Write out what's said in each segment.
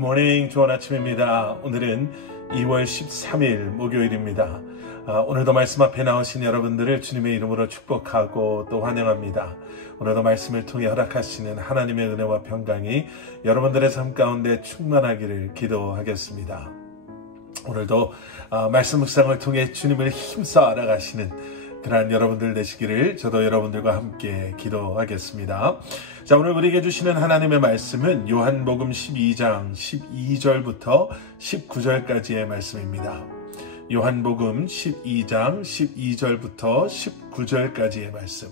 굿모닝, 좋은 아침입니다. 오늘은 2월 13일 목요일입니다. 오늘도 말씀 앞에 나오신 여러분들을 주님의 이름으로 축복하고 또 환영합니다. 오늘도 말씀을 통해 허락하시는 하나님의 은혜와 평강이 여러분들의 삶 가운데 충만하기를 기도하겠습니다. 오늘도 말씀 묵상을 통해 주님을 힘써 알아가시는 그러한 여러분들 되시기를 저도 여러분들과 함께 기도하겠습니다. 자, 오늘 우리에게 주시는 하나님의 말씀은 요한복음 12장 12절부터 19절까지의 말씀입니다. 요한복음 12장 12절부터 19절까지의 말씀.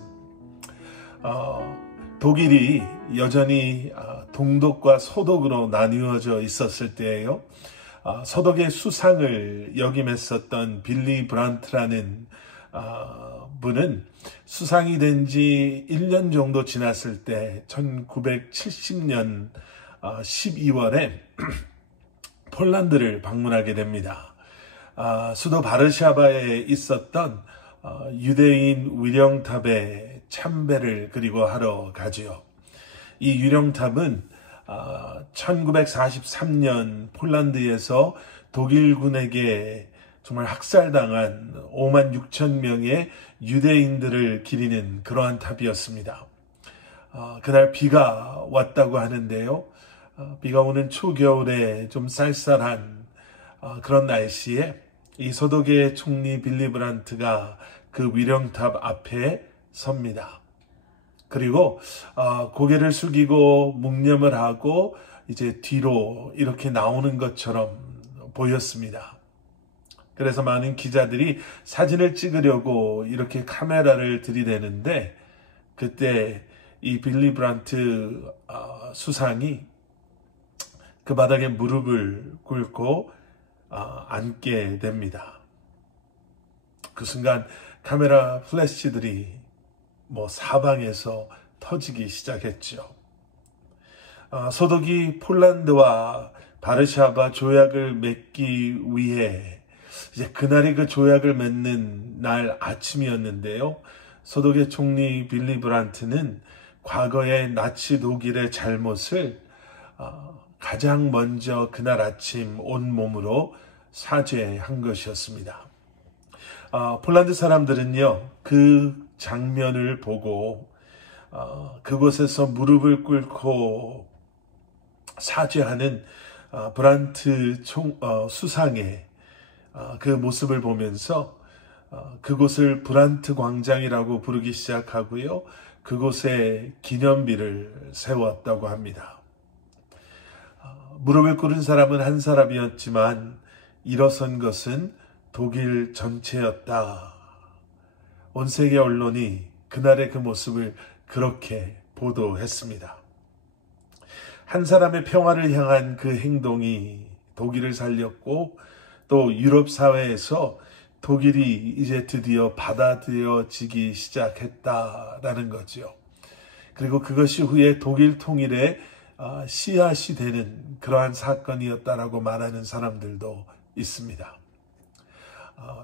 독일이 여전히 동독과 소독으로 나뉘어져 있었을 때예요. 소독의 수상을 역임했었던 빌리 브란트라는 분은 수상이 된 지 1년 정도 지났을 때 1970년 12월에 폴란드를 방문하게 됩니다. 수도 바르샤바에 있었던 유대인 위령탑에 참배를 그리고 하러 가지요. 이 유령탑은 1943년 폴란드에서 독일군에게 정말 학살당한 5만 6천 명의 유대인들을 기리는 그러한 탑이었습니다. 그날 비가 왔다고 하는데요. 비가 오는 초겨울에 좀 쌀쌀한 그런 날씨에 이 소독의 총리 빌리 브란트가 그 위령탑 앞에 섭니다. 그리고 고개를 숙이고 묵념을 하고 이제 뒤로 이렇게 나오는 것처럼 보였습니다. 그래서 많은 기자들이 사진을 찍으려고 이렇게 카메라를 들이대는데 그때 이 빌리 브란트 수상이 그 바닥에 무릎을 꿇고 앉게 됩니다. 그 순간 카메라 플래시들이 사방에서 터지기 시작했죠. 소독이 폴란드와 바르샤바 조약을 맺기 위해 이제 그날이 그 조약을 맺는 날 아침이었는데요. 소독의 총리 빌리 브란트는 과거의 나치 독일의 잘못을 가장 먼저 그날 아침 온몸으로 사죄한 것이었습니다. 폴란드 사람들은요, 그 장면을 보고 그곳에서 무릎을 꿇고 사죄하는 브란트 수상의 그 모습을 보면서 그곳을 브란트 광장이라고 부르기 시작하고요. 그곳에 기념비를 세웠다고 합니다. 무릎을 꿇은 사람은 한 사람이었지만 일어선 것은 독일 전체였다. 온 세계 언론이 그날의 그 모습을 그렇게 보도했습니다. 한 사람의 평화를 향한 그 행동이 독일을 살렸고 또 유럽 사회에서 독일이 이제 드디어 받아들여지기 시작했다라는 거죠. 그리고 그것이 후에 독일 통일의 씨앗이 되는 그러한 사건이었다라고 말하는 사람들도 있습니다.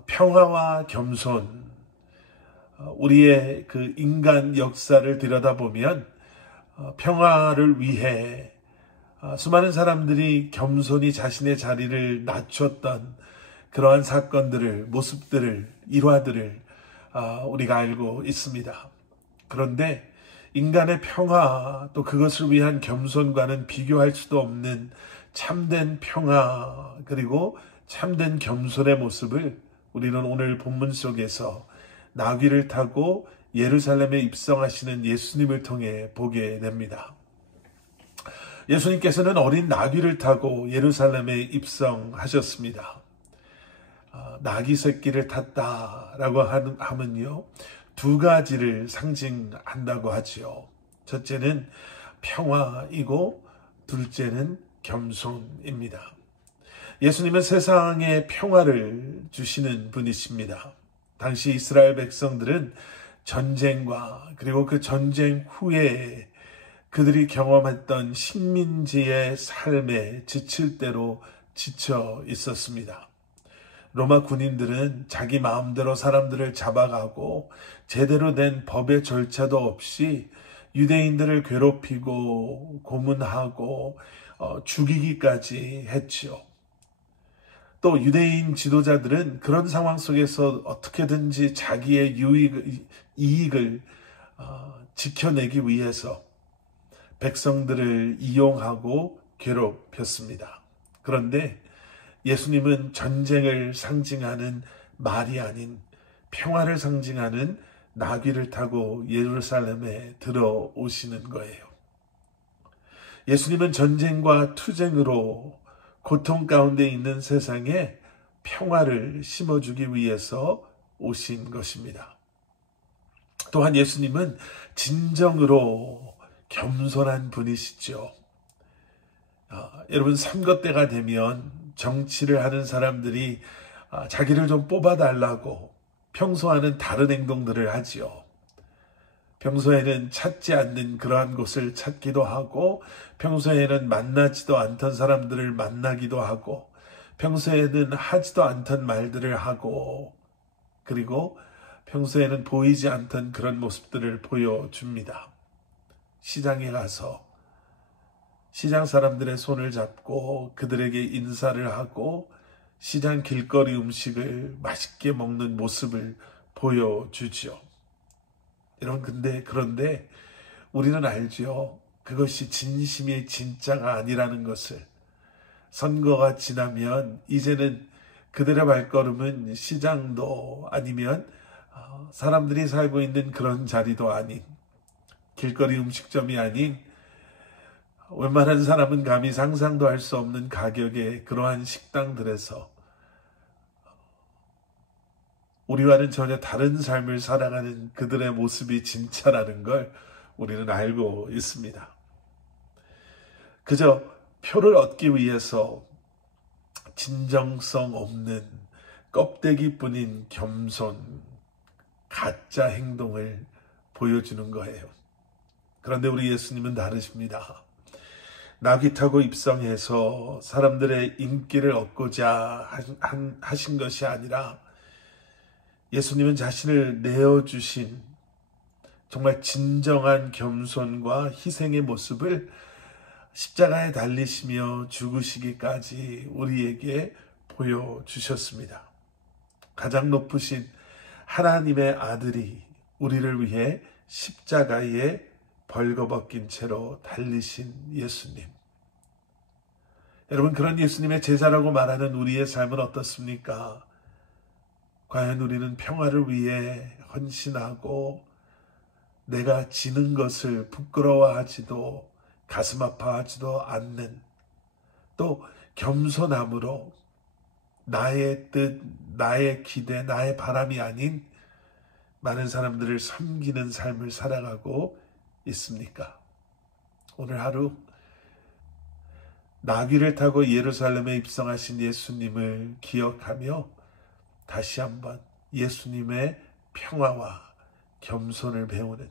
평화와 겸손, 우리의 그 인간 역사를 들여다보면 평화를 위해 수많은 사람들이 겸손히 자신의 자리를 낮췄던 그러한 사건들을, 모습들을, 일화들을 우리가 알고 있습니다. 그런데 인간의 평화, 또 그것을 위한 겸손과는 비교할 수도 없는 참된 평화, 그리고 참된 겸손의 모습을 우리는 오늘 본문 속에서 나귀를 타고 예루살렘에 입성하시는 예수님을 통해 보게 됩니다. 예수님께서는 어린 나귀를 타고 예루살렘에 입성하셨습니다. 나귀 새끼를 탔다라고 하면요, 두 가지를 상징한다고 하지요. 첫째는 평화이고 둘째는 겸손입니다. 예수님은 세상에 평화를 주시는 분이십니다. 당시 이스라엘 백성들은 전쟁과 그리고 그 전쟁 후에 그들이 경험했던 식민지의 삶에 지칠 대로 지쳐 있었습니다. 로마 군인들은 자기 마음대로 사람들을 잡아가고 제대로 된 법의 절차도 없이 유대인들을 괴롭히고 고문하고 죽이기까지 했지요. 또 유대인 지도자들은 그런 상황 속에서 어떻게든지 자기의 이익을 지켜내기 위해서 백성들을 이용하고 괴롭혔습니다. 그런데 예수님은 전쟁을 상징하는 말이 아닌 평화를 상징하는 나귀를 타고 예루살렘에 들어오시는 거예요. 예수님은 전쟁과 투쟁으로 고통 가운데 있는 세상에 평화를 심어주기 위해서 오신 것입니다. 또한 예수님은 진정으로 겸손한 분이시죠. 여러분, 선거 때가 되면 정치를 하는 사람들이 자기를 좀 뽑아달라고 평소와는 다른 행동들을 하지요. 평소에는 찾지 않는 그러한 곳을 찾기도 하고, 평소에는 만나지도 않던 사람들을 만나기도 하고, 평소에는 하지도 않던 말들을 하고, 그리고 평소에는 보이지 않던 그런 모습들을 보여줍니다. 시장에 가서 시장 사람들의 손을 잡고 그들에게 인사를 하고 시장 길거리 음식을 맛있게 먹는 모습을 보여주죠. 여러분, 그런데 우리는 알죠. 그것이 진심이 진짜가 아니라는 것을. 선거가 지나면 이제는 그들의 발걸음은 시장도 아니면 사람들이 살고 있는 그런 자리도 아닌, 길거리 음식점이 아닌, 웬만한 사람은 감히 상상도 할 수 없는 가격의 그러한 식당들에서 우리와는 전혀 다른 삶을 살아가는 그들의 모습이 진짜라는 걸 우리는 알고 있습니다. 그저 표를 얻기 위해서 진정성 없는 껍데기뿐인 겸손, 가짜 행동을 보여주는 거예요. 그런데 우리 예수님은 다르십니다. 나귀 타고 입성해서 사람들의 인기를 얻고자 하신 것이 아니라 예수님은 자신을 내어주신 정말 진정한 겸손과 희생의 모습을 십자가에 달리시며 죽으시기까지 우리에게 보여주셨습니다. 가장 높으신 하나님의 아들이 우리를 위해 십자가에 벌거벗긴 채로 달리신 예수님. 여러분, 그런 예수님의 제자라고 말하는 우리의 삶은 어떻습니까? 과연 우리는 평화를 위해 헌신하고 내가 지는 것을 부끄러워하지도 가슴 아파하지도 않는, 또 겸손함으로 나의 뜻, 나의 기대, 나의 바람이 아닌 많은 사람들을 섬기는 삶을 살아가고 있습니까? 오늘 하루 나귀를 타고 예루살렘에 입성하신 예수님을 기억하며 다시 한번 예수님의 평화와 겸손을 배우는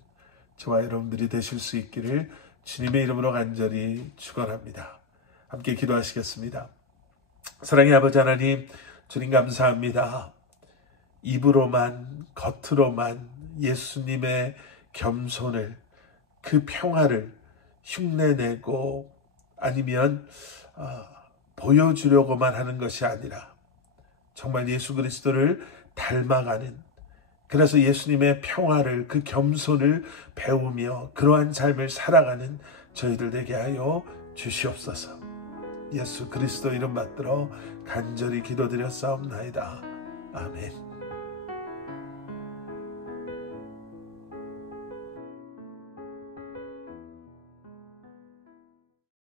저와 여러분들이 되실 수 있기를 주님의 이름으로 간절히 축원합니다. 함께 기도하시겠습니다. 사랑의 아버지 하나님, 주님 감사합니다. 입으로만, 겉으로만 예수님의 겸손을, 그 평화를 흉내내고 아니면 보여주려고만 하는 것이 아니라 정말 예수 그리스도를 닮아가는, 그래서 예수님의 평화를, 그 겸손을 배우며 그러한 삶을 살아가는 저희들 되게 하여 주시옵소서. 예수 그리스도 이름 받들어 간절히 기도드렸사옵나이다. 아멘.